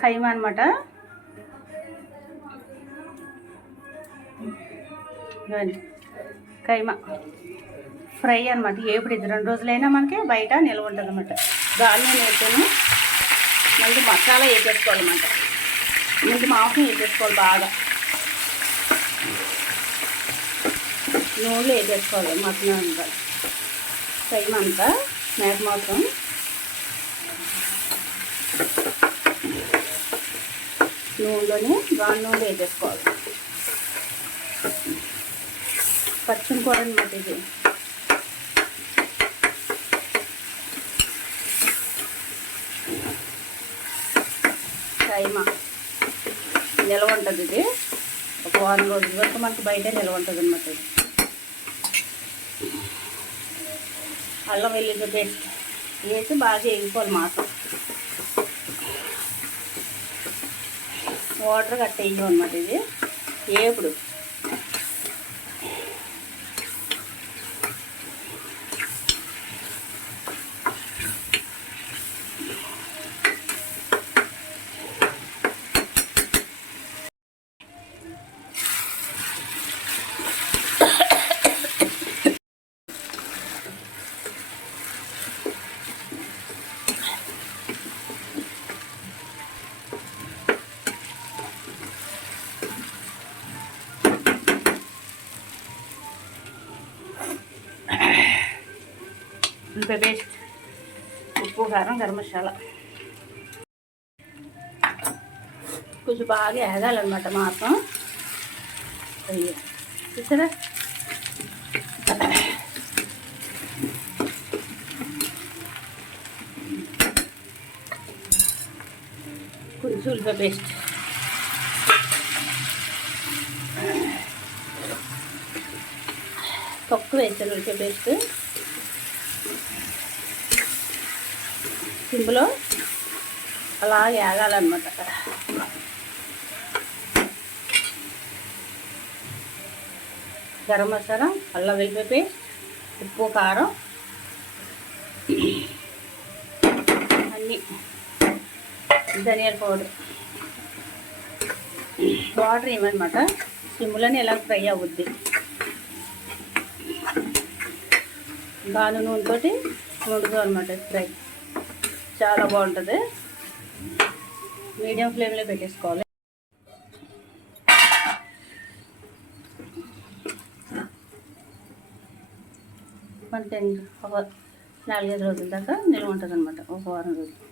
కైమా అనమాట. కైమా ఫ్రై అనమాట. ఎప్పుడు 2 రోజులైనా మనకి బయట నిల్వ ఉంటుంది అనమాట. దాన్ని వేసాను. మళ్ళీ మసాలా వేసేసుకోవాలన్నమాట. ముందు మాంసం వేసేసుకోవాలి బాగా. నూనెలో వేసేసుకోవాలి మటన్ అంతా, కైమా అంతా, మేక మాంసం. నూనెలోనే నూనె వేసేసుకోవాలి. పచ్చని కూర అనమాట ఇది. కైమా నిల్వ ఉంటుంది. ఇది ఒక 1 రోజుల వరకు మనకు బయట నిల్వ ఉంటుంది అనమాట. ఇది అల్లం వెల్లుల్లి పేస్ట్ వేసి బాగా వేసుకోవాలి. మాసం వాటర్ కట్టేయం అనమాట. ఇది ఏపుడు పేస్ట్, ఉప్పు, కారం, గరం మసాలా కొంచెం బాగా వేగాలన్నమాట. మాత్రం చూసారా, కొంచెం ఉల్లిపాయ పేస్ట్, తక్కువ వేసాను ఉల్లిపాయ పేస్ట్. సింపులో అలా వేగాలన్నమాట. గరం మసాలా, అల్లం వెల్లుల్లి పేస్ట్, ఉప్పు, కారం అన్నీ, ధనియాల పౌడర్, వాటర్ ఏమన్నమాట. సిమ్లోనే ఎలా ఫ్రై అవుద్ది. గాను నూనెతోటి వండుకోవాలన్నమాట. ఫ్రై చాలా బాగుంటుంది. మీడియం ఫ్లేమ్లో పెట్టేసుకోవాలి. మనకి ఒక 4-5 రోజుల దాకా నిల్వ ఉంటుంది అనమాట. ఒక 1 వారం రోజులు.